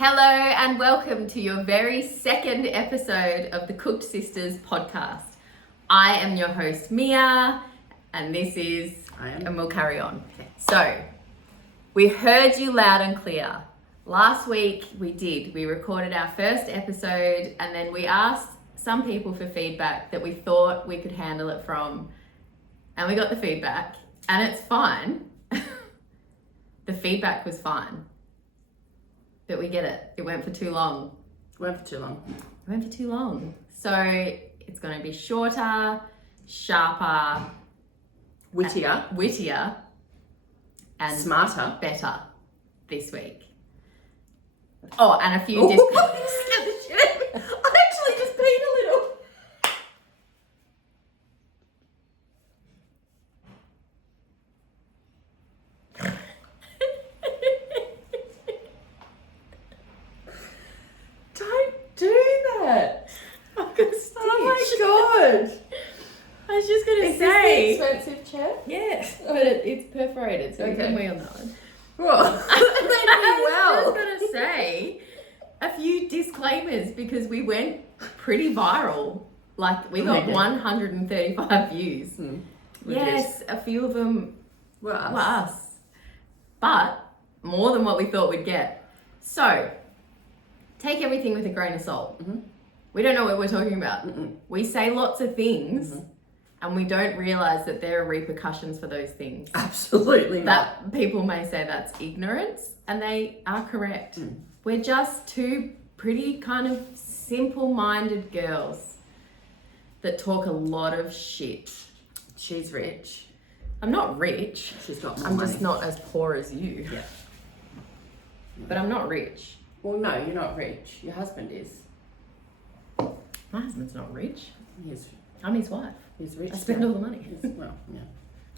Hello and welcome to your very second episode of the Cooked Sisters podcast. I am your host Mia and this is, and we'll carry on. Okay. So, we heard you loud and clear. Last week we recorded our first episode and then we asked some people for feedback that we thought we could handle it from, and we got the feedback and it's fine. The feedback was fine. But we get it. It went for too long. It went for too long. So it's going to be shorter, sharper, wittier, and smarter, better this week. Oh, and a few scared the shit out of me. I actually just peed a little. Don't do that. I'm gonna stitch. Oh my god. I was just going to Is say. this the expensive chair? Yes, but it's perforated, so you can wheel on that one. Well, I was just going to say a few disclaimers because we went pretty viral. Like, we got 135 views. Yes, a few of them were us. were us. But more than what we thought we'd get. So, take everything with a grain of salt. Mm-hmm. We don't know what we're talking about. We say lots of things and we don't realise that there are repercussions for those things. Absolutely not. That people may say that's ignorance, and they are correct. We're just two pretty kind of simple-minded girls that talk a lot of shit. She's rich. I'm not rich. She's got more I'm money. just not as poor as you. Yeah. But I'm not rich. Well, no, you're not rich. Your husband is. My husband's not rich. He's I'm his wife. rich. I spend all the money. Well, yeah.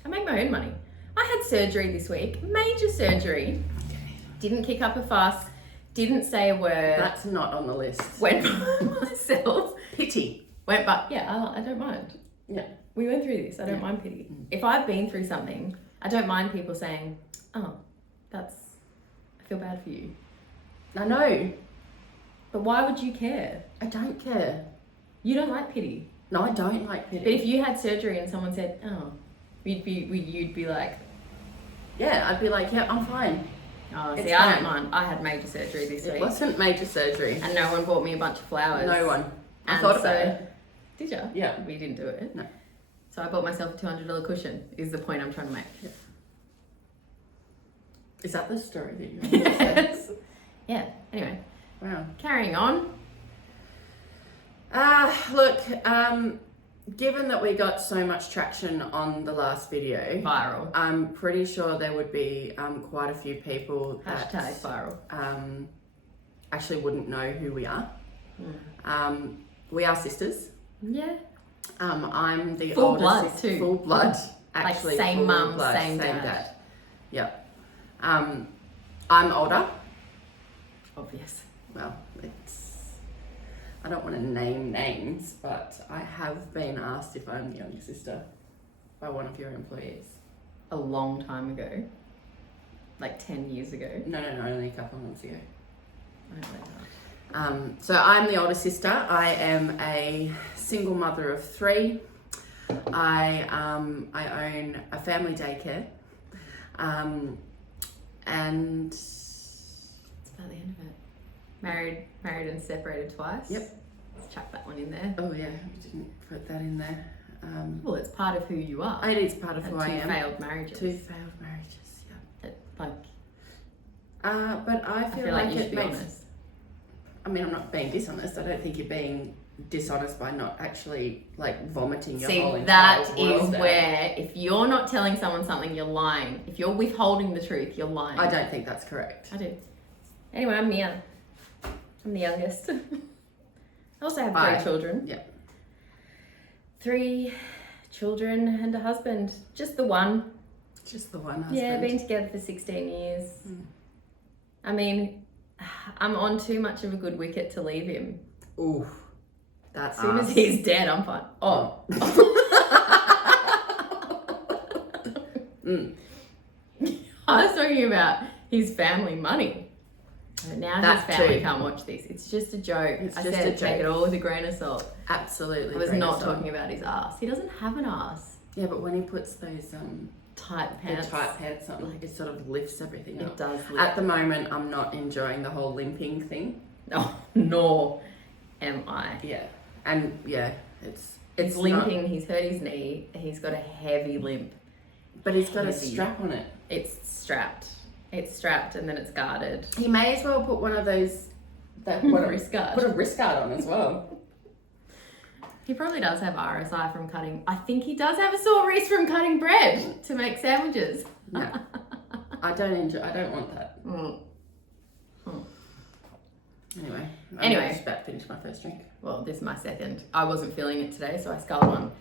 I make my own money. I had surgery this week. Major surgery. Didn't kick up a fuss. Didn't say a word. That's not on the list. Went by myself. Pity. Went by. Yeah, I don't mind. Yeah. We went through this. I don't mind pity. If I've been through something, I don't mind people saying, oh, I feel bad for you. I know. But why would you care? I don't care. You don't like pity. No, I don't like pity. But if you had surgery and someone said, oh, you'd be like, yeah, I'd be like, yeah, I'm fine. oh, It's see, I fine. don't mind. I had major surgery this It week. wasn't major surgery. And no one bought me a bunch of flowers. No one. I And thought about it. Did you? Yeah. We didn't do it. No. So I bought myself a $200 cushion, is the point I'm trying to make. Yeah. Is that the story that you want to say? Yes. Yeah, anyway, Wow. carrying on. Look, given that we got so much traction on the last video, Viral. I'm pretty sure there would be quite a few people that Hashtag viral. actually wouldn't know who we are. We are sisters. Yeah. I'm the Full oldest blood sister, too. full blood, Like actually. same full mum, blood, same dad. Yep. I'm older. Obvious. Well, I don't want to name names, but I have been asked if I'm the younger sister by one of your employees. A long time ago. Like 10 years ago. No, only a couple of months ago. I don't know that. So I'm the older sister. I am a single mother of 3. I own a family daycare, and That's about the end of it. Married and separated twice. Yep. Let's chuck that one in there. oh yeah, we didn't put that in there. Well, it's part of who you are. It is part of And who I 2 am. failed marriages. 2 failed marriages. Yeah. Like, But I I feel, feel like you it should be makes. honest. I mean, I'm not being dishonest. I don't think you're being dishonest by not actually like vomiting your whole See, entire that world is out. where if you're not telling someone something, you're lying. If you're withholding the truth, you're lying. I don't think that's correct. I do. Anyway, I'm Mia. I'm the youngest. I also have 3 children. Yeah. 3 children and a husband. Just the one. Just the one husband. Yeah, been together for 16 years. I mean, I'm on too much of a good wicket to leave him. Ooh. That's As soon as he's dead, I'm fine. Oh. Mm. I was talking about his family money. Now That his family too. can't watch this. It's just a joke. It's I just said a joke. take it all with a grain of salt. Absolutely. I was grain of not salt. talking about his ass. He doesn't have an ass. Yeah, but when he puts those Tight the pants. tight pants on, it sort of lifts everything It up. does. At the moment, I'm not enjoying the whole limping thing. Oh, nor am I. Yeah, and yeah, It's it's limping. not- He's hurt his knee. He's got a heavy limp. but he's got a Heavy. strap on it. It's strapped. It's strapped and then it's guarded. He may as well put one of those. Wrist guard. Put a wrist guard on as well. He probably does have RSI from cutting. I think he does have a sore wrist from cutting bread to make sandwiches. No, I don't want that. Mm. Anyway, Anyway. I'm just about to finish my first drink. Well, this is my second. I wasn't feeling it today, so I sculled one.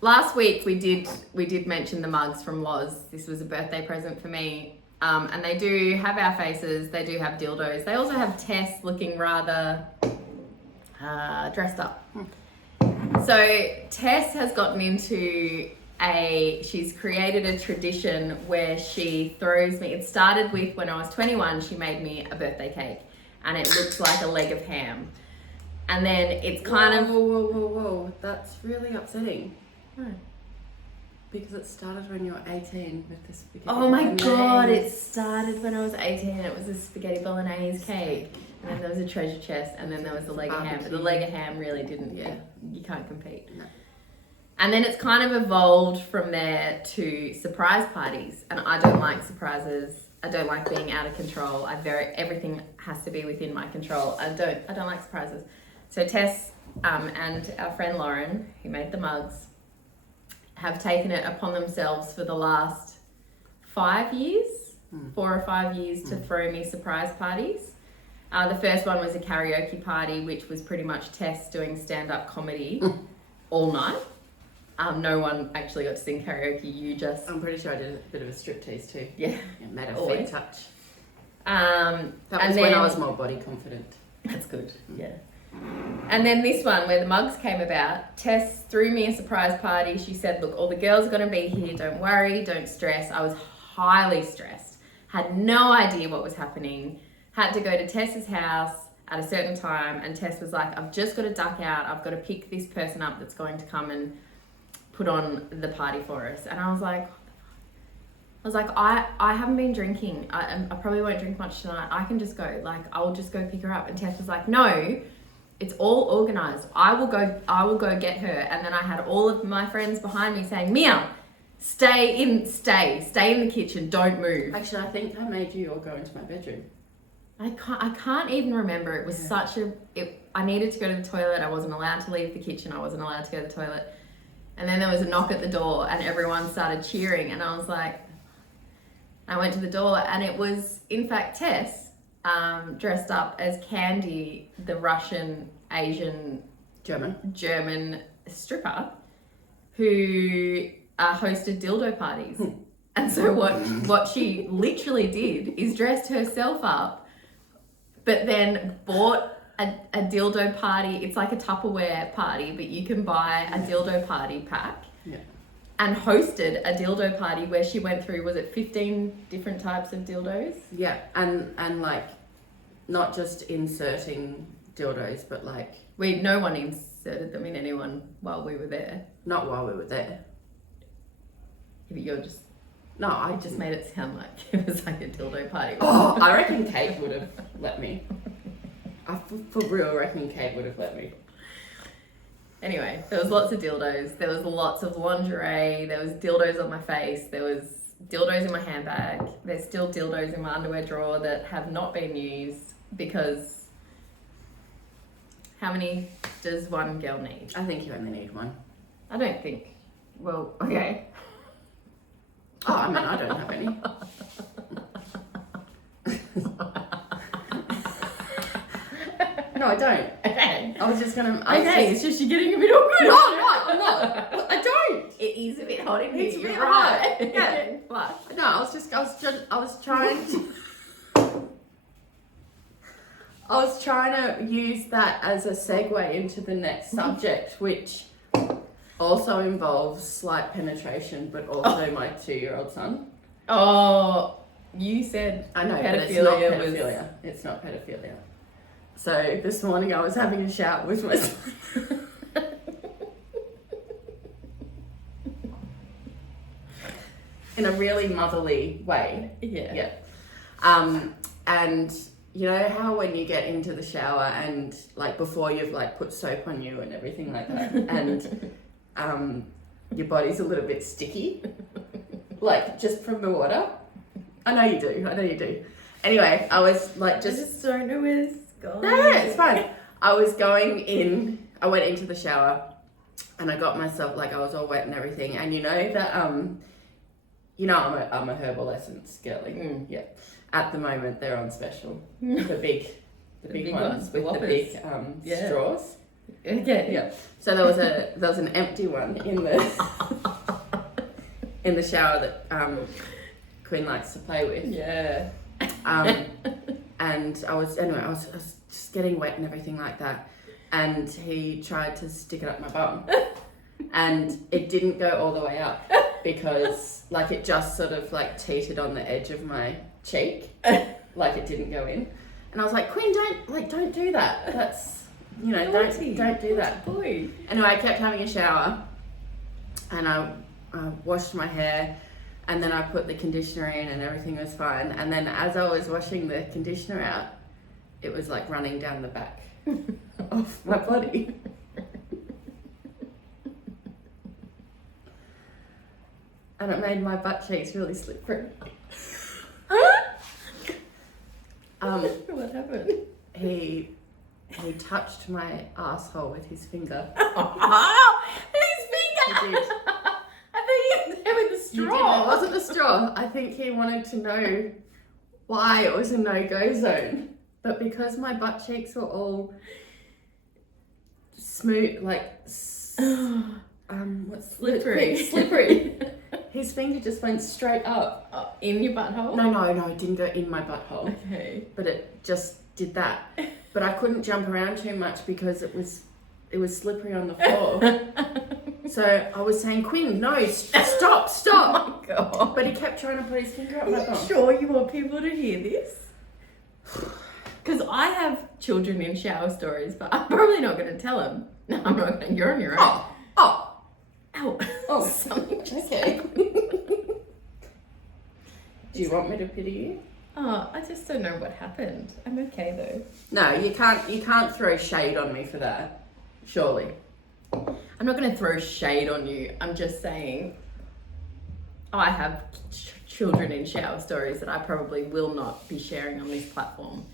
Last week we did mention the mugs from Loz. This was a birthday present for me. And they do have our faces. They do have dildos. They also have Tess looking rather dressed up. So Tess has gotten into she's created a tradition where she throws me. It started with when I was 21, she made me a birthday cake and it looks like a leg of ham. And then it's kind of... Whoa. That's really upsetting. Right. Because it started when you were 18 with the spaghetti. Oh my god, it bolognese. started when I was 18 and it was a spaghetti bolognese cake. And then there was a treasure chest and then there was the leg of ham. But the leg of ham really didn't, Yeah. you can't compete. No. And then it's kind of evolved from there to surprise parties. And I don't like surprises. I don't like being out of control. Everything has to be within my control. I don't like surprises. So Tess and our friend Lauren, who made the mugs, have taken it upon themselves for the last 4 or 5 years to throw me surprise parties. The first one was a karaoke party, which was pretty much Tess doing stand-up comedy all night. No one actually got to sing karaoke, you just... I'm pretty sure I did a bit of a striptease too. Yeah. Made a Always. feet touch. That That was when I was more body confident. That's good, yeah. And then this one, where the mugs came about, Tess threw me a surprise party. She said, look, all the girls are going to be here. Don't worry, don't stress. I was highly stressed. Had no idea what was happening. Had to go to Tess's house at a certain time. And Tess was like, I've just got to duck out. I've got to pick this person up that's going to come and put on the party for us. And I was like, I haven't been drinking. I probably won't drink much tonight. I can just go. Like, I'll just go pick her up. And Tess was like, no, it's all organized. I will go get her. And then I had all of my friends behind me saying, Mia, stay in the kitchen. Don't move. Actually, I think I made you all go into my bedroom. I can't even remember. It was I needed to go to the toilet. I wasn't allowed to leave the kitchen. I wasn't allowed to go to the toilet. And then there was a knock at the door and everyone started cheering. And I was like, I went to the door and it was, in fact, Tess, dressed up as Candy, the Russian, Asian, German stripper who hosted dildo parties. And so what she literally did is dressed herself up, but then bought a dildo party. It's like a Tupperware party, but you can buy a dildo party pack. Yeah. And hosted a dildo party where she went through, was it 15 different types of dildos? Yeah, and like, not just inserting dildos, but like... No one inserted them in anyone while we were there. Not while we were there. But you're just... No, I just made it sound like it was like a dildo party. Oh, I reckon Kate would have let me. I for real reckon Kate would have let me. Anyway, there was lots of dildos. There was lots of lingerie. There was dildos on my face. There was dildos in my handbag. There's still dildos in my underwear drawer that have not been used because how many does one girl need? I think you only need one. I don't think. Well, okay. Oh, I mean, I don't have any. No, I don't. Okay. I was just gonna... It's just you're getting a bit awkward. No, I'm not. I don't. It is a bit hot in here. It's a bit You're right. hot. Yeah. But No, I was trying to use that as a segue into the next subject, which also involves slight penetration, but also my 2-year-old son. oh, You said I know, but it's not pedophilia. It's not pedophilia. So this morning I was having a shower with my son. In a really motherly way. Yeah. And you know how when you get into the shower and like before you've like put soap on you and everything like that, and your body's a little bit sticky, like just from the water. I know you do. Anyway, I was like I just don't know where this is going. No, it's fine. I went into the shower and I got myself, like I was all wet and everything. And you know that, I'm a herbal essence girly. Yeah. At the moment, they're on special. The big ones with the big straws. Okay. Yeah. So there was an empty one in the shower that Quinn likes to play with. Yeah. And I was just getting wet and everything like that. And he tried to stick it up my bum. And it didn't go all the way up because like it just sort of like teetered on the edge of my cheek. Like it didn't go in. And I was like, Quinn, don't do that. That's, don't do that. Boy. Anyway, I kept having a shower and I washed my hair and then I put the conditioner in and everything was fine. And then as I was washing the conditioner out, it was like running down the back of my body. And it made my butt cheeks really slippery. What happened? He touched my asshole with his finger. Oh, his finger! He did. I think he was there with the straw. He didn't. It wasn't the straw. I think he wanted to know why it was a no-go zone. But because my butt cheeks were all smooth, like what's slippery. His finger just went straight up. In your butthole? No, it didn't go in my butthole. Okay. But it just did that. But I couldn't jump around too much because it was slippery on the floor. So I was saying, Quinn, no, stop. Oh my God. But he kept trying to put his finger up my bum. Are you sure you want people to hear this? Because I have children in shower stories, but I'm probably not going to tell them. No, I'm not going to. You're on your own. Oh. Ow. Something just Okay. Do you want me to pity you? Oh, I just don't know what happened. I'm okay though. No, you can't throw shade on me for that. Surely. I'm not going to throw shade on you. I'm just saying I have children in shower stories that I probably will not be sharing on this platform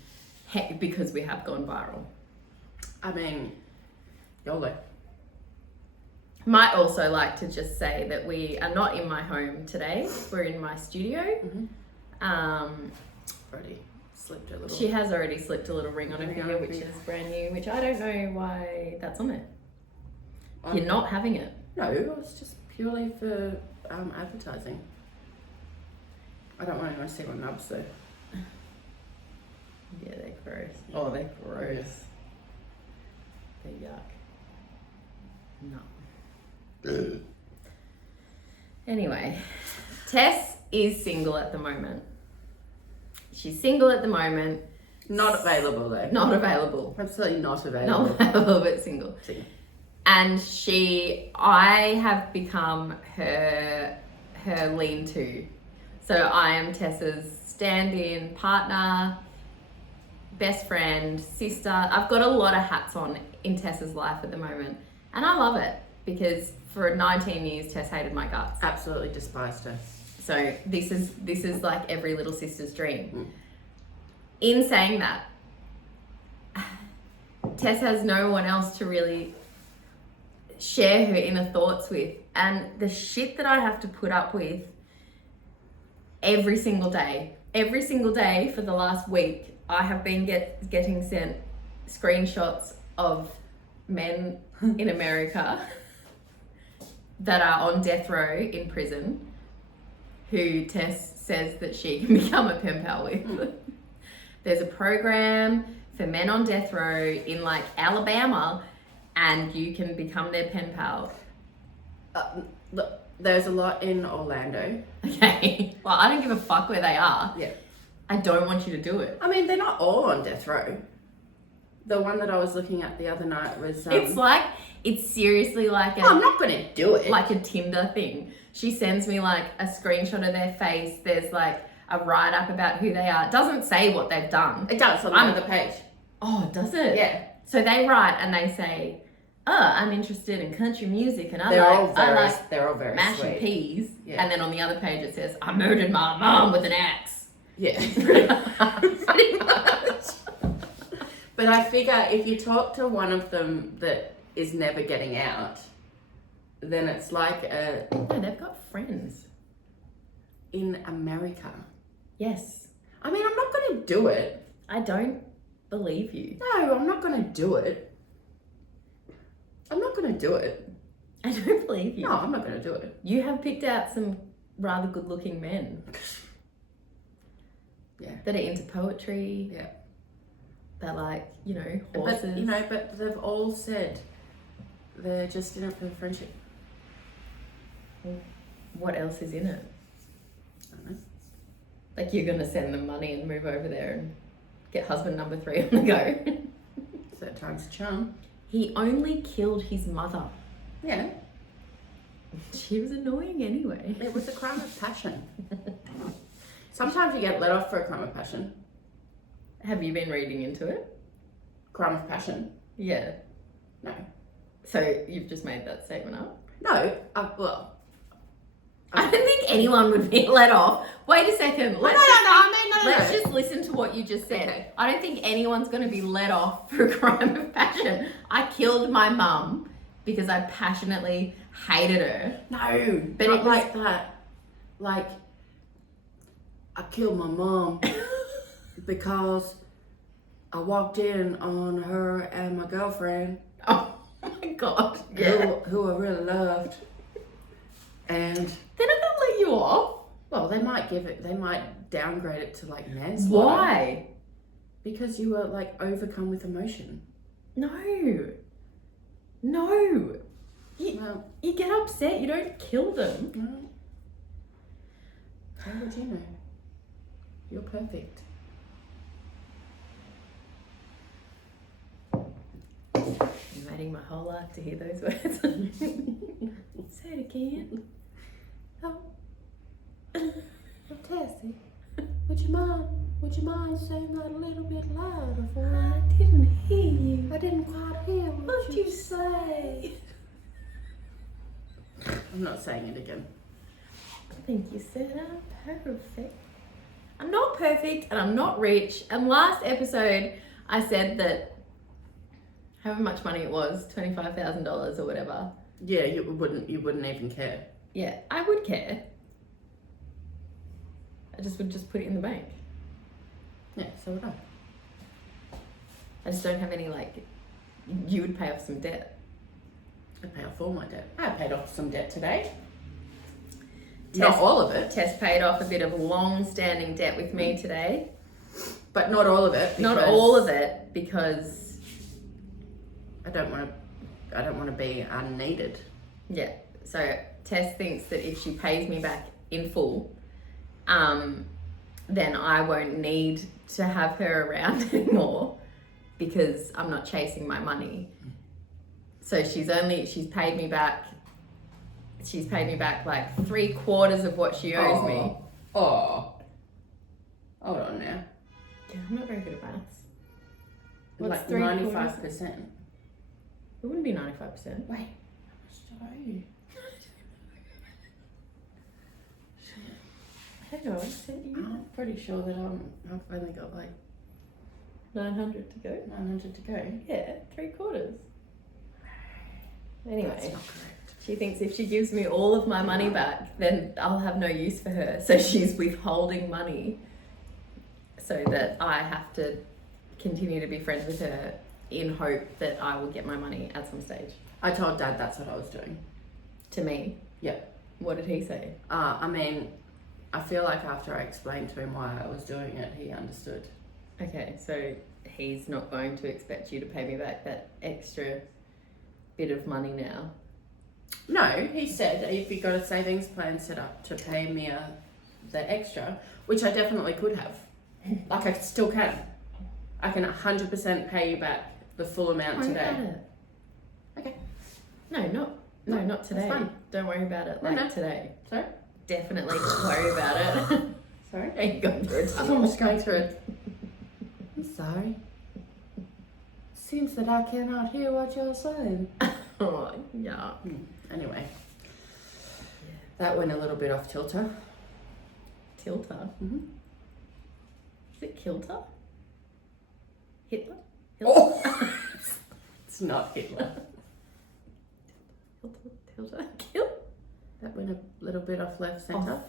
because we have gone viral. I mean, YOLO. Might also like to just say that we are not in my home today. We're in my studio. Mm-hmm. Already slipped a little. She has already slipped a little ring on her finger, which is brand new, which I don't know why that's on there. You're not having it. No, it's just purely for advertising. I don't want anyone to see my nubs though. Yeah, they're gross. Oh, they're gross. They're yuck. No. Anyway, Tess is single at the moment. She's single at the moment. Not available though. Not available. Absolutely not available. Not available, but single. And I have become her lean-to. So I am Tessa's stand-in, partner, best friend, sister. I've got a lot of hats on in Tessa's life at the moment. And I love it because for 19 years, Tess hated my guts. Absolutely despised her. So this is like every little sister's dream. In saying that, Tess has no one else to really share her inner thoughts with, and the shit that I have to put up with every single day for the last week, I have been getting sent screenshots of men in America that are on death row in prison who Tess says that she can become a pen pal with. There's a program for men on death row in like Alabama, and you can become their pen pal. Look, There's a lot in Orlando. Okay. Well, I don't give a fuck where they are. Yeah. I don't want you to do it. I mean, they're not all on death row. The one that I was looking at the other night was... It's seriously like I'm not going to do it. Like a Tinder thing. She sends me like a screenshot of their face. There's like a write-up about who they are. It doesn't say what they've done. It does on the page. Oh, does it? Yeah. So they write and they say, I'm interested in country music and they're all very mash sweet. and peas. Yeah. And then on the other page it says, I murdered my mom with an axe. Yeah. Pretty much. But I figure if you talk to one of them that is never getting out, then it's like No, they've got friends. In America. Yes. I mean, I'm not going to do it. I don't believe you. No, I'm not going to do it. I'm not going to do it. I don't believe you. No, I'm not going to do it. You have picked out some rather good-looking men. Yeah. That are into poetry. Yeah. That like, horses. But they've all said they're just in it for the friendship. What else is in it? I don't know. Like you're gonna send them money and move over there and get husband number 3 on the go. Third time's a charm. He only killed his mother. Yeah. She was annoying anyway. It was a crime of passion. Sometimes you get let off for a crime of passion. Have you been reading into it? Crime of passion? Yeah. No. So you've just made that statement up? No. I don't think anyone would be let off. Wait a second. Let's just listen to what you just said. Okay. I don't think anyone's going to be let off for a crime of passion. I killed my mum because I passionately hated her. No, but not it was like that. Like, I killed my mom because I walked in on her and my girlfriend. Oh my God. Yeah. Who I really loved. And they're not going to let you off. well, they might downgrade it to like manslaughter. Why? Because you were like overcome with emotion. No. Well, You get upset. You don't kill them. no. How would you know? You're perfect. I'm waiting my whole life to hear those words. Say it again. Oh, Tessie, would you mind saying that a little bit louder for me? I didn't hear you. I didn't quite hear What did you say? I'm not saying it again. I think you said I'm perfect. I'm not perfect and I'm not rich. And last episode, I said that however much money it was, $25,000 or whatever. Yeah, you wouldn't even care. Yeah, I would care. I would just put it in the bank. Yeah, so would I. I just don't have any you would pay off some debt. I pay off all my debt. I paid off some debt today. Tess, not all of it. Tess paid off a bit of long-standing debt with me today. But not all of it. Not all of it because I don't want to be unneeded. Yeah. So Tess thinks that if she pays me back in full, then I won't need to have her around anymore because I'm not chasing my money. So she's paid me back like 3/4 of what she owes me. Oh. Hold on now. Yeah, I'm not very good at maths. Like 3/4? 95%. It wouldn't be 95%. Wait, how much do I owe you? Hang on, I sent you I'm pretty sure that I've only got like 900 to go. 900 to go. Yeah, 3/4. Anyway. That's not correct. She thinks if she gives me all of my money back, then I'll have no use for her. So she's withholding money so that I have to continue to be friends with her in hope that I will get my money at some stage. I told Dad that's what I was doing. To me? Yeah. What did he say? I mean, I feel like after I explained to him why I was doing it, he understood. Okay, so he's not going to expect you to pay me back that extra bit of money now. No, he said if you got a savings plan set up to pay Mia the extra, which I definitely could have. Like, I still can. I can 100% pay you back the full amount Worry today. about it. Okay. Not today. fine. Don't worry about it No. today. Sorry? Definitely don't worry about it. Sorry? Are you going through a I'm tunnel? just going through it. I'm sorry. Seems that I cannot hear what you're saying. Oh, yeah. Anyway. That went a little bit off tilter. Tilter? Mm-hmm. Is it kilter? Hitler? Oh! It's not Hitler. Tilter? Kill? That went a little bit off left centre.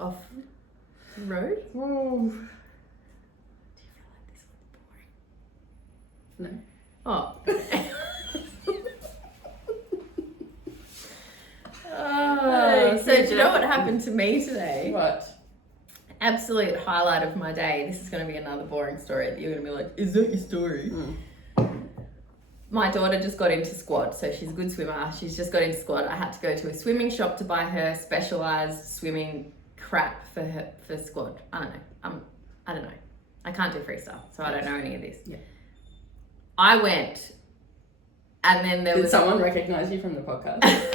Off. Road? Oh. Do you feel like this was boring? No. Oh. Oh, so do you know what happened to me today? What? Absolute highlight of my day. This is going to be another boring story that you're going to be like, is that your story? My daughter just got into squad, so she's a good swimmer. She's just got into squad. I had to go to a swimming shop to buy her specialised swimming crap for squad. I don't know. I can't do freestyle, so I don't know any of this. Yeah. I went, and then there Did was someone recognise you from the podcast?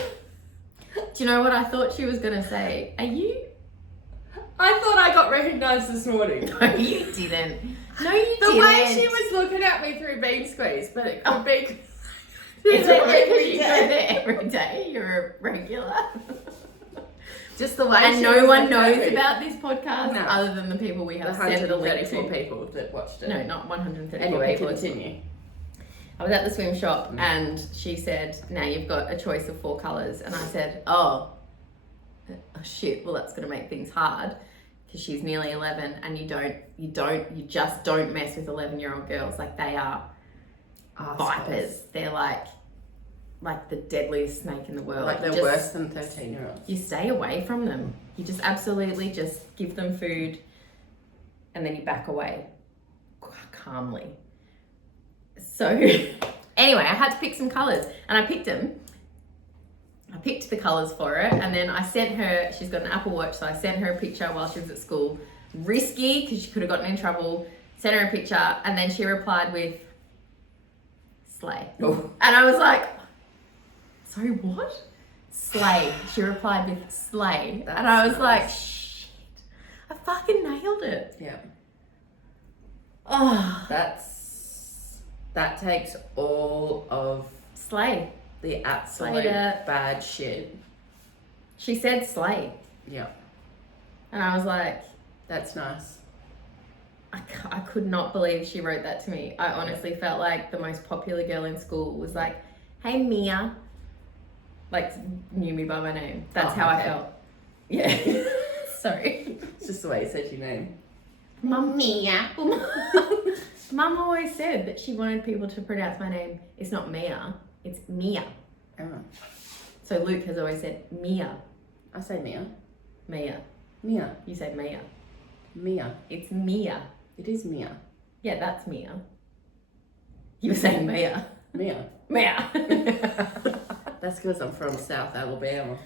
Do you know what I thought she was going to say? Are you? I thought I got recognised this morning. No, you didn't. No, you The didn't. way she was looking at me through bean squeeze, but it could be. It's like alright because every you go day. there every day. You're a regular. Just the way And she no was one looking at knows me. about this podcast No. other than the people we The have sent the link 134 to. people that watched it. No, not 134 Anyway, people. continue. I was at the swim shop and she said, now you've got a choice of 4 colours. And I said, oh shit, well that's going to make things hard because she's nearly 11 and you just don't mess with 11-year-old girls. Like, they are vipers. They're like the deadliest snake in the world. Like, they're Just- worse than 13-year-olds. You stay away from them. You just absolutely just give them food and then you back away calmly. So anyway, I had to pick some colours and I picked them. I picked the colours for her and then I sent her, she's got an Apple Watch, so I sent her a picture while she was at school. Risky because she could have gotten in trouble. Sent her a picture and then she replied with slay. Oh. And I was like, sorry, what? Slay. She replied with slay. That's and I was nice. like, shit, I fucking nailed it. Yeah. Oh, That takes all of slay. the absolute Slayed it. bad shit. She said slay. Yeah. And I was like, That's nice. I could not believe she wrote that to me. I honestly felt like the most popular girl in school was like, hey, Mia. Like, knew me by my name. That's Oh, how I okay. felt. Yeah. Sorry. It's just the way you said your name. Mum, Mia. Mum always said that she wanted people to pronounce my name. It's not Mia, it's Mia. Oh. So Luke has always said Mia. I say Mia. Mia. Mia. You say Mia. Mia. It's Mia. It is Mia. Yeah, that's Mia. You were saying Mia. Mia. Mia. That's because I'm from South Alabama.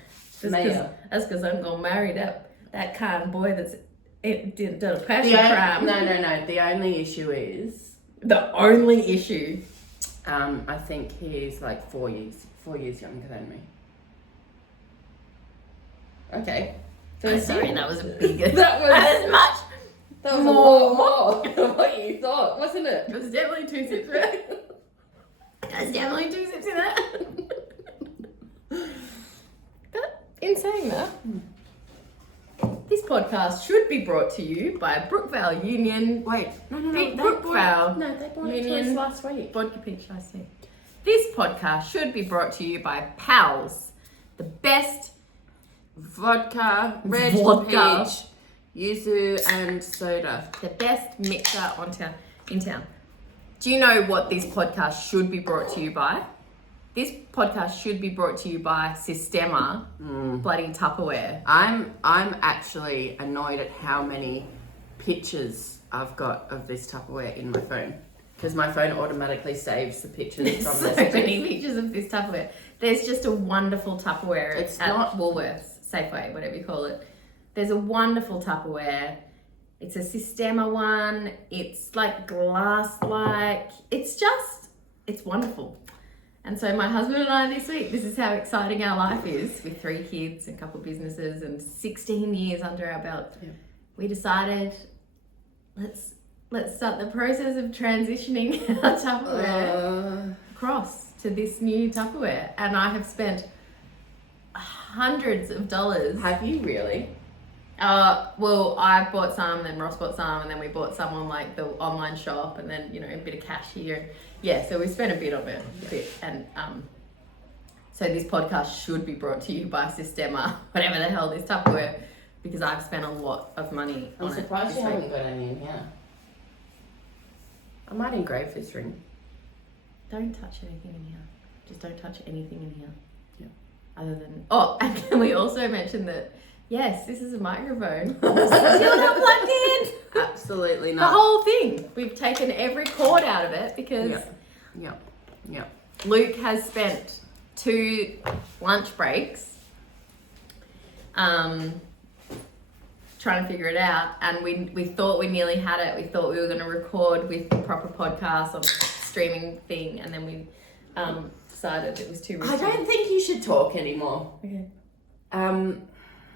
That's because I'm going to marry that kind boy that's done a passion crime. No. The only issue is, The only issue. I think he's like 4 years younger than me. Okay. I'm sorry, that was a bigger. That was as much. That was More. a lot more than what you thought, wasn't it? It was definitely 2 sips of it. There's definitely 2 sips in that. But in saying that, this podcast should be brought to you by Brookvale Union. Wait, no. Pete They Brookvale bought it to Union us last week. Vodka Peach Iced Tea. This podcast should be brought to you by Pals, the best Vodka, red Vodka. peach, yuzu, and soda. the best mixer in town. Do you know what this podcast should be brought to you by? This podcast should be brought to you by Sistema, bloody Tupperware. I'm actually annoyed at how many pictures I've got of this Tupperware in my phone. because my phone automatically saves the pictures There's from so this. many pictures of this Tupperware. There's just a wonderful Tupperware It's at not- Woolworths, Safeway, whatever you call it. There's a wonderful Tupperware. It's a sistema one. It's like glass-like. It's wonderful. And so my husband and I this week, this is how exciting our life is with 3 kids, a couple of businesses, and 16 years under our belt. Yeah. We decided, let's start the process of transitioning our Tupperware across to this new Tupperware. And I have spent hundreds of dollars. Have you really? Well, I bought some, and then Ross bought some, and then we bought some on like the online shop, and then, a bit of cash here. Yeah, so we spent a bit of it. And so this podcast should be brought to you by Sistema, whatever the hell this Tupperware, because I've spent a lot of money on it. I'm surprised you this week. haven't got any in here. I might engrave this ring. Don't touch anything in here. Just don't touch anything in here. Yeah. Other than... Oh, and can we also mention that, yes, this is a microphone. Still not plugged in. Absolutely The not. whole thing. We've taken every cord out of it because Yeah. Luke has spent 2 lunch breaks trying to figure it out, and we thought we nearly had it. We thought we were going to record with the proper podcast on streaming thing, and then we decided it was too risky. I don't think you should talk anymore. Okay.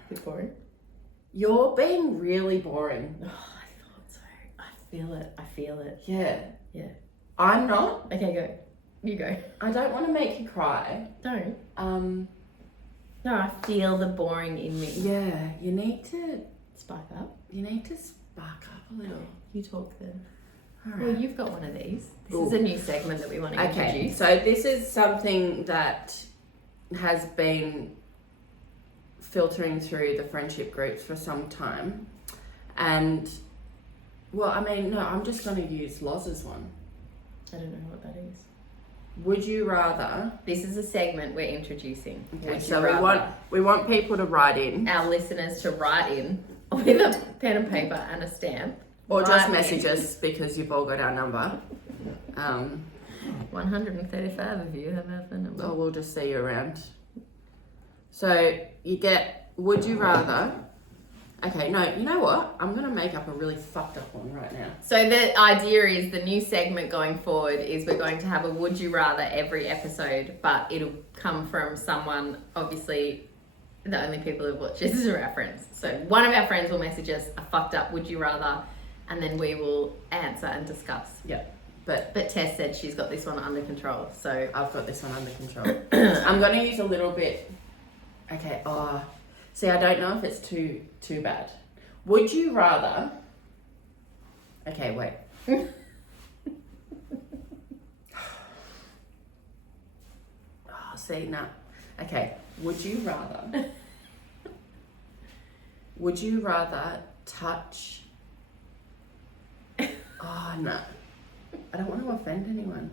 Bit boring. You're being really boring. Oh, I thought so. I feel it. Yeah. Yeah. I'm not. Okay, go. You go. I don't want to make you cry. Don't. No, I feel the boring in me. Yeah, you need to Spike up. spark up a little. You talk then. All Well, right. you've got one of these. This Ooh. is a new segment that we want to Okay, introduce. so this is something that has been filtering through the friendship groups for some time. And, well, I mean, no, I'm just going to use Loz's one. I don't know what that is. Would you rather... This is a segment we're introducing. Okay, Would so you rather we want people to write in. our listeners to write in with a pen and paper and a stamp. Or just Write message in. us because you've all got our number. 135 of you have our phone number. Or we'll just see you around. So you get, would you rather... Okay, no, you know what? I'm going to make up a really fucked up one right now. So the idea is the new segment going forward is we're going to have a would you rather every episode, but it'll come from someone, obviously the only people who watch this is a reference. So one of our friends will message us a fucked up would you rather, and then we will answer and discuss. Yeah, but But Tess said she's got this one under control, so I've got this one under control. I'm going to use a little bit... Okay, see, I don't know if it's too bad. Would you rather... Okay, wait. See, no. Okay, would you rather... Would you rather touch... Oh, no. I don't want to offend anyone.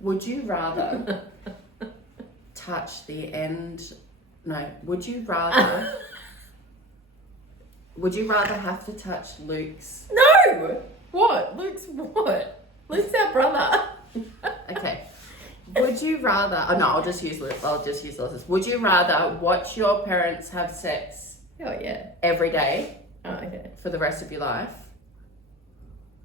Would you rather touch the end... No, would you rather... Would you rather have to touch Luke's... No! What? Luke's what? Luke's our brother. Okay. Would you rather... Oh, no, I'll just use Liz's. Would you rather watch your parents have sex Oh yeah. every day Oh okay. for the rest of your life,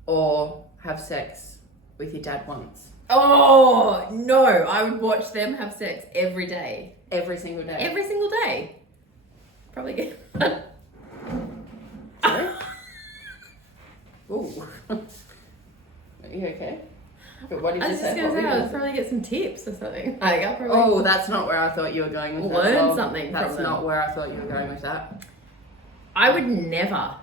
or have sex with your dad once? Oh no! I would watch them have sex every day. Every single day? Every single day. Probably get. Sorry? Ooh. Are you okay? But what did I you was just say? gonna What say were you I'll gonna say? probably get some tips or something. Like I'll probably Oh, that's not where I thought you were going with that. learn Well, something That's from them. not where I thought you were going with that. I would never.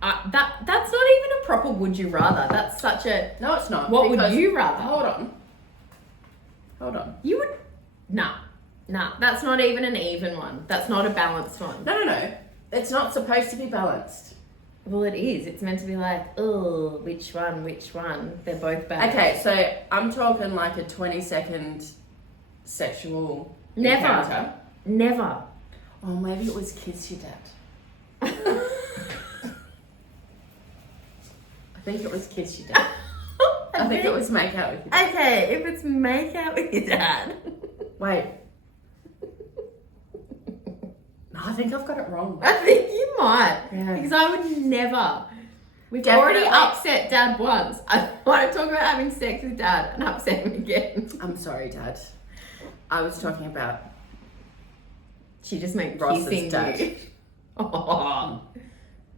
That's not even a proper would you rather. That's such a. No, it's not. What would because- you rather? Hold on. You would. Nah. That's not even an even one. That's not a balanced one. No. It's not supposed to be balanced. Well, it is. It's meant to be like, oh, which one? They're both bad. Okay, so I'm talking like a 20-second sexual Never. encounter. Never. Oh, maybe it was kiss your dad. I think it was kiss your dad. I think it was make out with your dad. Okay, if it's make out with your dad. Wait. No, I think I've got it wrong. I think you might. Yeah. Because I would never. We've Definitely. already upset Dad once. I want to talk about having sex with Dad and upset him again. I'm sorry, Dad. I was talking about She just meant Ross's kissing dad. you. Oh.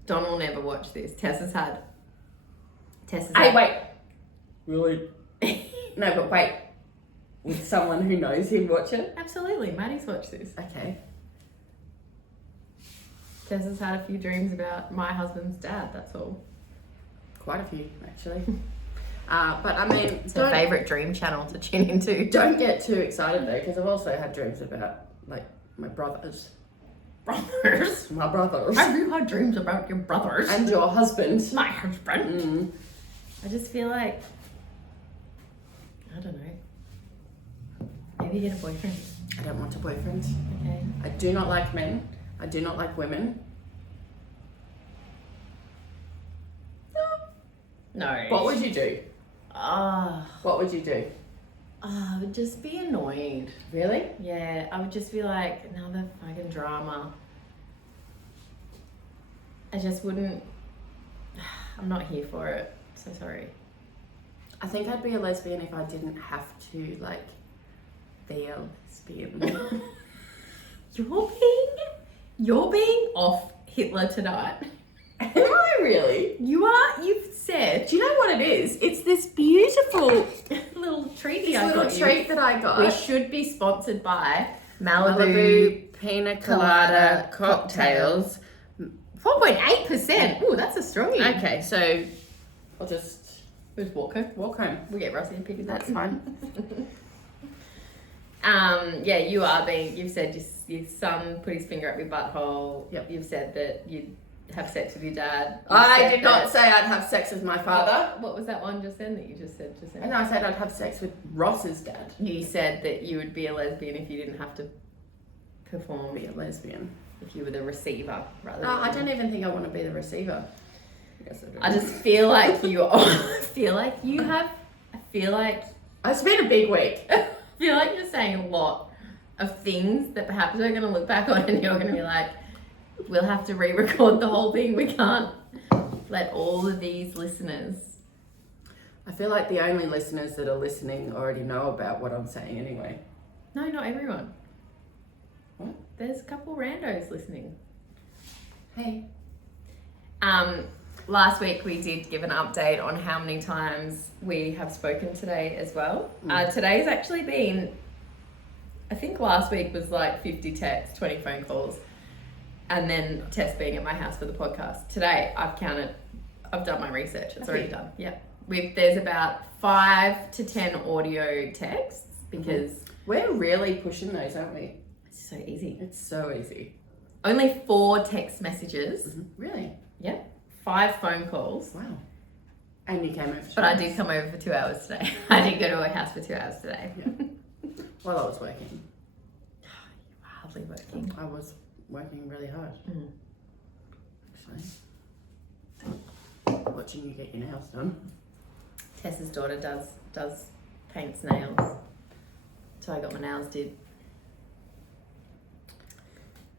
Don will never watch this. Tessa's had. Hey, wait. Really? No, but wait. With someone who knows him watch it? Absolutely. Maddie's watched this. Okay. Tessa's had a few dreams about my husband's dad, that's all. Quite a few, actually. But I mean, It's her favourite dream channel to tune into. don't get too excited though, because I've also had dreams about, like, my brothers. Brothers? My brothers. Have you had dreams about your brothers? And your husband. My husband. Mm. I just feel like, I don't know. Maybe get a boyfriend. I don't want a boyfriend. Okay. I do not like men. I do not like women. No. What would you do? Ah. What would you do? I would just be annoyed. Really? Yeah, I would just be like, another fucking drama. I just wouldn't. I'm not here for it. So sorry. I think I'd be a lesbian if I didn't have to, like, be a lesbian. You're being off Hitler tonight. Am I really? You are. You've said. Do you know what it is? It's this beautiful Little treaty this I little got you. treat that I got. We should be sponsored by Malibu. Malibu Pina Colada cocktails. 4.8%. Ooh, that's a strongie. Okay, so I'll just Who's Walker? walk home. We get Rossi to pick it. That's fine. Yeah, you are being. You've said your son put his finger up your butthole. Yep. You've said that you'd have sex with your dad. I did not say I'd have sex with my father. What was that one just then that you just said just And then? I said I'd have sex with Ross's dad. You said that you would be a lesbian if you didn't have to perform, Be a lesbian. if you were the receiver rather No, than. I don't even think I want to be the receiver. Yes, I do. I just feel like you are. I feel like you have. I feel like It's been a big week. you're saying a lot of things that perhaps we're going to look back on and you're going to be like, we'll have to re-record the whole thing. We can't let all of these listeners. I feel like the only listeners that are listening already know about what I'm saying anyway. No, not everyone. What? There's a couple randos listening. Hey. Last week we did give an update on how many times we have spoken today as well. Today's actually been, I think last week was like 50 texts, 20 phone calls, and then Tess being at my house for the podcast. Today I've counted, I've done my research, it's already done. Yeah. There's about 5 to 10 audio texts because We're really pushing those, aren't we? it's so easy. It's so easy. Only 4 text messages. Really? Yeah. 5 phone calls. Wow. And you came over to But I us. did come over for 2 hours today. I did go to her house for 2 hours today. Yeah. While I was working. You were hardly working. I was working really hard. Actually. Watching you get your nails done. Tessa's daughter does paints nails. So I got my nails did.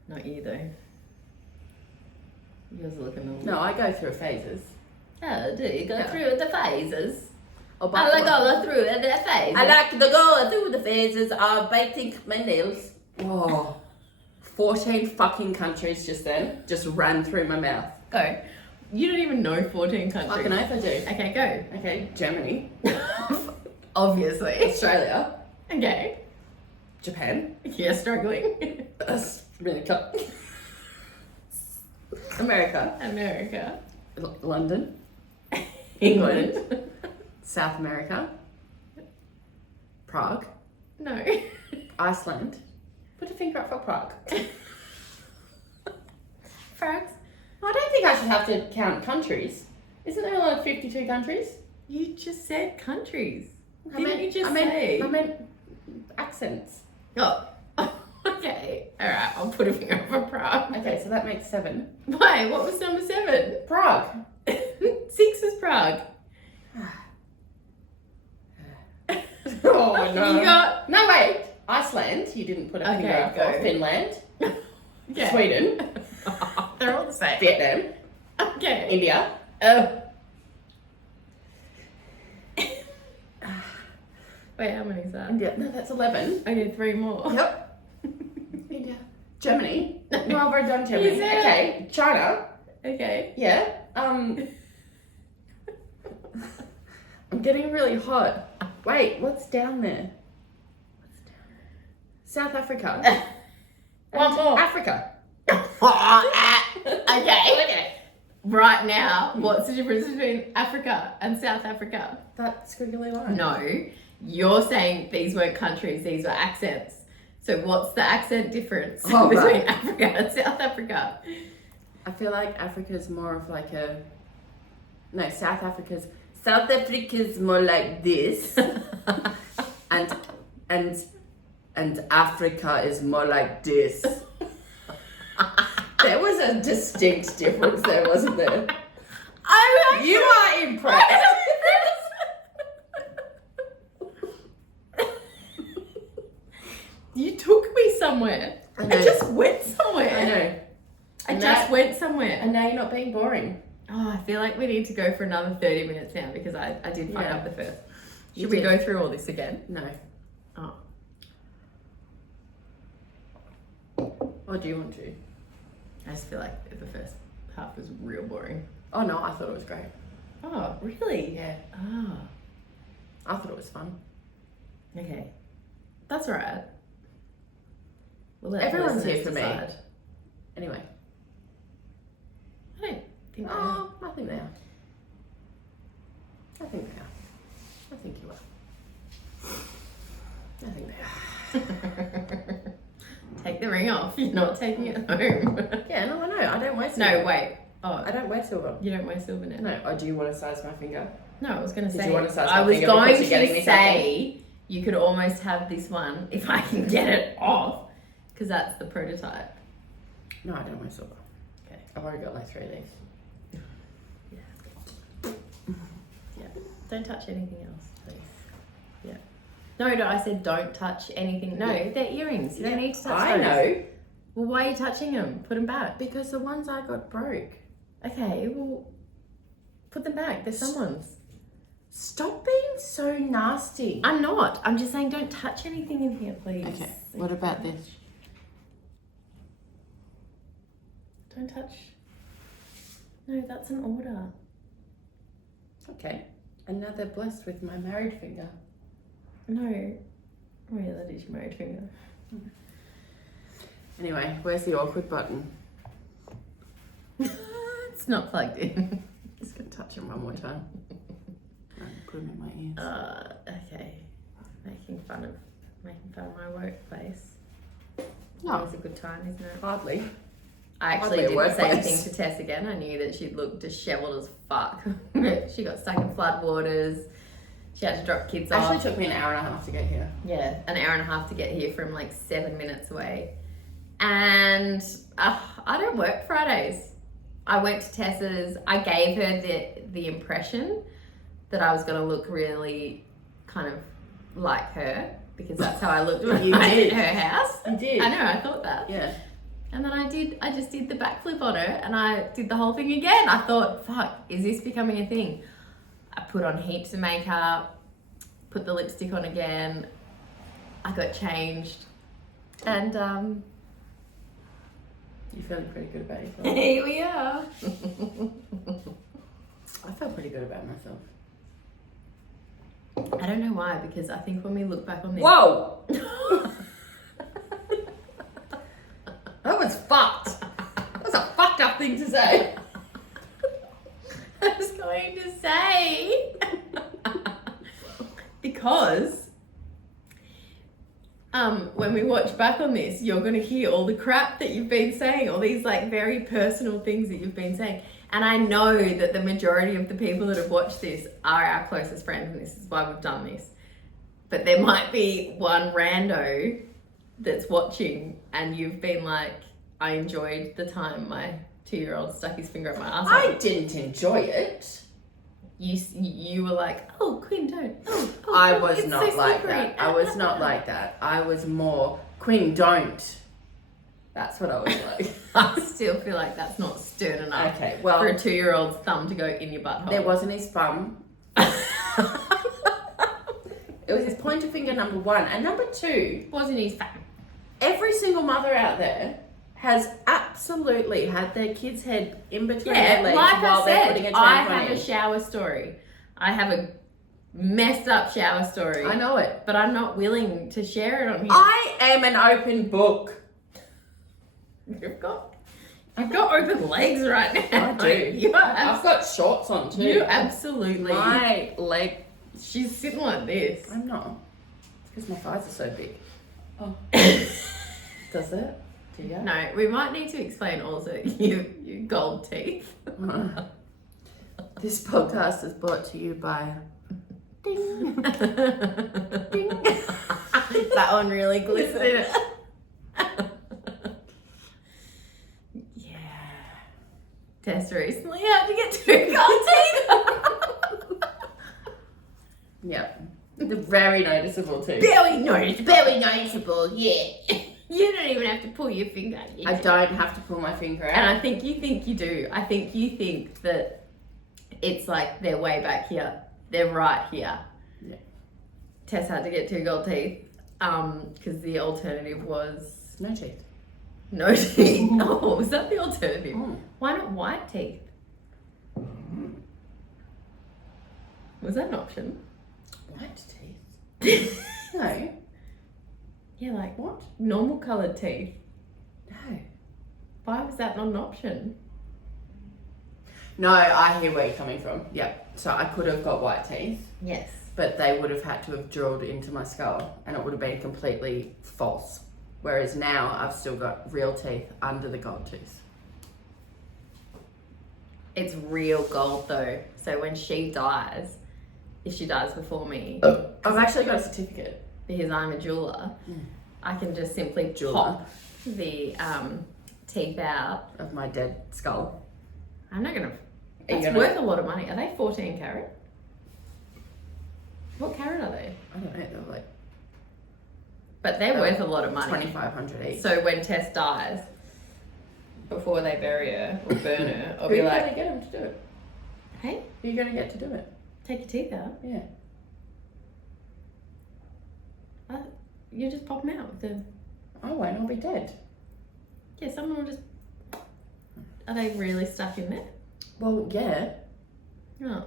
Not you though. Yours are looking all... No, I go through phases. Oh, do you go Yeah. through the phases? Oh, I like go through the phases. I like to go through the phases of biting my nails. Whoa. 14 fucking countries just ran through my mouth. Go. You don't even know 14 countries. Fucking oath I do. Okay, go. Okay, Germany, Obviously. Australia, Okay. Japan, You're struggling. America, America. London, England. South America, Prague, No. Iceland. Put a finger up for Prague. France. I don't think I should have to count countries. Isn't there like 52 countries? You just said countries. I Didn't meant- you just I meant, say? I meant accents. Oh. Okay. Alright, I'll put a finger up for Prague. Okay, so that makes 7. Why? What was number 7? Prague. 6 was Prague. didn't put a Okay, finger up go. for. Finland, Okay. Sweden, They're all the same. Vietnam, Okay. India. Oh. Wait, how many is that? India. No, that's 11. I need 3 more. Yep. India. Germany. No, I've already done Germany. Is it? Okay. China. Okay. Yeah. I'm getting really hot. Wait, what's down there? South Africa. One more. Africa. Okay. Right now, what's the difference between Africa and South Africa? That squiggly line. No, you're saying these weren't countries, these were accents. So what's the accent difference Oh, between right. Africa and South Africa? I feel like Africa's more of like a... No, South Africa's more like this. and Africa is more like this. There was a distinct difference there, wasn't there? You are impressed. You took me somewhere. I know. I just went somewhere. I know. I And just that- went somewhere. And now you're not being boring. Oh, I feel like we need to go for another 30 minutes now because I did fuck Yeah. up the first. You Should we did. go through all this again? No. Oh. Or do you want to? I just feel like the first half was real boring. Oh no, I thought it was great. Oh, really? Yeah. Oh, I thought it was fun. okay. That's all right. We'll let Everyone's listeners here for me. decide. Anyway. I don't think Oh, I think they are. I think they are. I think you are. I think they are. Take the ring off. You're not taking it home. Yeah, no, I know. I don't wear silver. No, wait. Oh, I don't wear silver. you don't wear silver now? No. Oh, do you want to size my finger? No, I was going to Did say. you want to size I my was finger going because you're getting to me say you could almost have this one if I can get it off, because that's the prototype. No, I don't wear silver. Okay. I've already got like 3 of these. Yeah. Don't touch anything else, please. Yeah. No, I said don't touch anything. No, Yeah. they're earrings. You don't need to touch I those. know. Well, why are you touching them? Put them back. Because the ones I got broke. Okay, well, put them back. They're someone's. Stop being so nasty. I'm not. I'm just saying don't touch anything in here, please. Okay. What about this? Don't touch. No, that's an order. Okay. And now they're blessed with my married finger. No. Oh yeah, that is your married finger. Anyway, where's the awkward button? It's not plugged in. Just gonna touch him one more time. Right, put him in my ears. Okay. Making fun of my workplace. No, Always a good time, isn't it? hardly. I actually Hardly a didn't say workplace. anything to Tess again. I knew that she'd look dishevelled as fuck. She got stuck in floodwaters. She had to drop kids off. Actually took me an hour and a half to get here. Yeah, an hour and a half to get here from like 7 minutes away. And I don't work Fridays. I went to Tess's. I gave her the impression that I was going to look really kind of like her because that's how I looked when You I was did. at her house. You did. I know, I thought that. Yeah. And then I just did the backflip on her and I did the whole thing again. I thought, fuck, is this becoming a thing? I put on heaps of makeup, put the lipstick on again. I got changed. And You feeling pretty good about yourself? here we are. I felt pretty good about myself. I don't know why, because I think when we look back on this... Whoa! That was fucked. That was a fucked up thing to say. I was going to say because when we watch back on this, you're going to hear all the crap that you've been saying, all these like very personal things that you've been saying. And I know that the majority of the people that have watched this are our closest friends, and this is why we've done this. But there might be one rando that's watching and you've been like, I enjoyed the time my 2-year-old stuck his finger up my ass. I didn't enjoy it. You were like, oh, Quinn, don't. Oh, I oh, was it's not so like slippery. that. I was not like that. I was more Quinn, don't. That's what I was like. I still feel like that's not stern enough Okay, well, for a 2-year-old's thumb to go in your butthole. there wasn't his thumb. It was his pointer finger, number one. And number two, Wasn't his thumb. every single mother out there has absolutely had their kid's head in between Yeah, their legs like while I they're putting a said, I tampon have in. a shower story. I have a messed up shower story. I know it. But I'm not willing to share it on here. I am an open book. You've got open legs right now. I do. You are I've got shorts on too. you absolutely. My leg. She's sitting like this. I'm not. It's because my thighs are so big. Oh. Does it? Do you? No, we might need to explain also you gold teeth. This podcast is brought to you by Ding. Ding. That one really glistened. Yeah. Tess recently had to get 2 gold teeth. Yep. They're very noticeable too. Very noticeable, yeah. You don't even have to pull your finger. I don't have to pull my finger out. And I think you do. I think you think that it's like they're way back here. They're right here. Yeah. Tess had to get 2 gold teeth because the alternative was No teeth. no teeth. Oh, was that the alternative? Oh. Why not white teeth? Was that an option? White teeth? No. Yeah, like What? normal coloured teeth. No. Why was that not an option? No, I hear where you're coming from. Yep. So I could have got white teeth, Yes. but they would have had to have drilled into my skull and it would have been completely false. Whereas now I've still got real teeth under the gold tooth. It's real gold though. So when she dies, if she dies before me, I've actually got a certificate. because I'm a jeweler, I can just simply pop the teeth out. Of my dead skull. I'm not gonna. Are you That's gonna- worth a lot of money. Are they 14 carat? What carat are they? I don't know, they're like But they're worth a lot of money. 2,500 each. So when Tess dies, before they bury her or burn her, I'll Who be are you like, going to get them to do it? hey, Who are you going to get to do it? take your teeth out. Yeah. You just pop them out with the. I won't, I'll be dead. Yeah, someone will just. Are they really stuck in there? Well, yeah. Oh.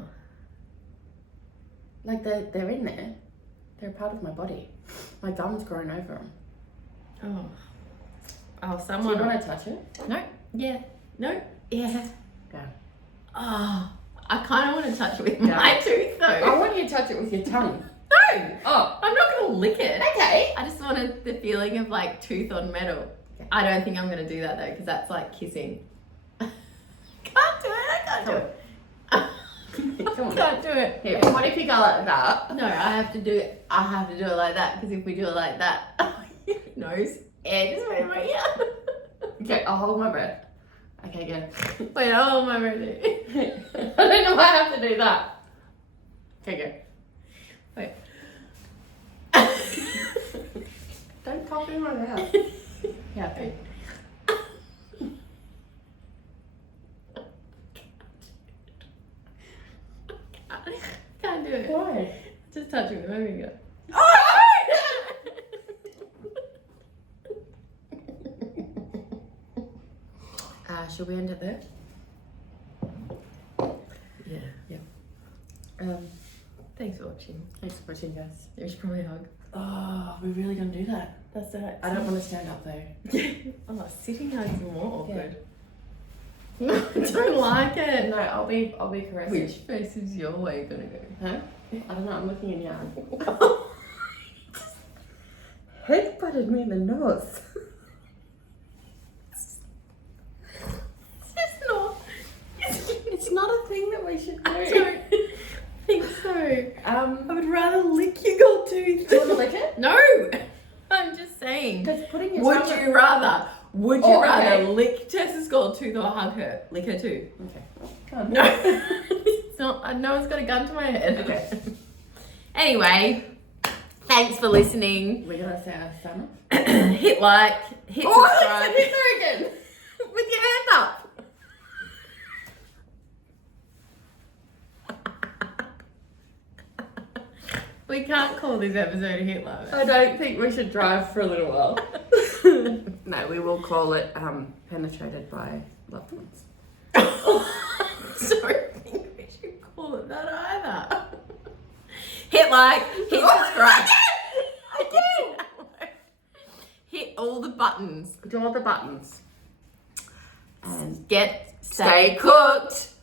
Like they're in there. They're a part of my body. My gum's grown over them. Oh. Oh, Do someone. you want to touch it? No. Yeah. No. Yeah. Yeah. Oh. I kind of want to touch it with Yeah. my tooth though. I want you to touch it with your tongue. No. Oh. I'm not going to lick it. Okay. I just wanted the feeling of like tooth on metal. Okay. I don't think I'm going to do that though because that's like kissing. Can't do it. I can't do it. Come on. Can't do it. Here, what if you go like that? No, I have to do it. I have to do it like that because if we do it like that, nose, air just went in my ear. Okay, I'll hold my breath. Okay, go. Wait, oh my breath. I don't know why I have to do that. Okay, go. Wait. Don't cough in my mouth. Yeah, okay. Can't do it. Why? Just touch it with my finger. Oh! Shall we end it there? Yeah. Thanks for watching. Thanks for watching, guys. You should probably hug. Oh, we're really gonna do that. That's it. I don't want to stand up though. Oh, sitting hugs are more awkward. Yeah. I don't like it. No, I'll be caressing. Which face is your way gonna go? Huh? I don't know. I'm looking in your eye. Head butted me in the nose. It's not. It's not a thing that we should do. I don't think so. I Um, would rather lick your gold tooth. do you want to lick it? No. I'm just saying. Because putting your Would tongue- you rather? Would you Oh, rather okay. lick Tessa's gold tooth or hug her? Lick her too. Okay. Come on. No. It's not. No one's got a gun to my head. Okay. Anyway, thanks for listening. We're gonna say our sign off. hit like, hit subscribe. Hit there again. With your hand up. We can't call this episode Hitler. I don't think we should drive for a little while. No, we will call it penetrated by loved ones. Sorry, I think we should call it that either. Hit like, hit subscribe. Hit all the buttons. Do all the buttons. And Stay cooked.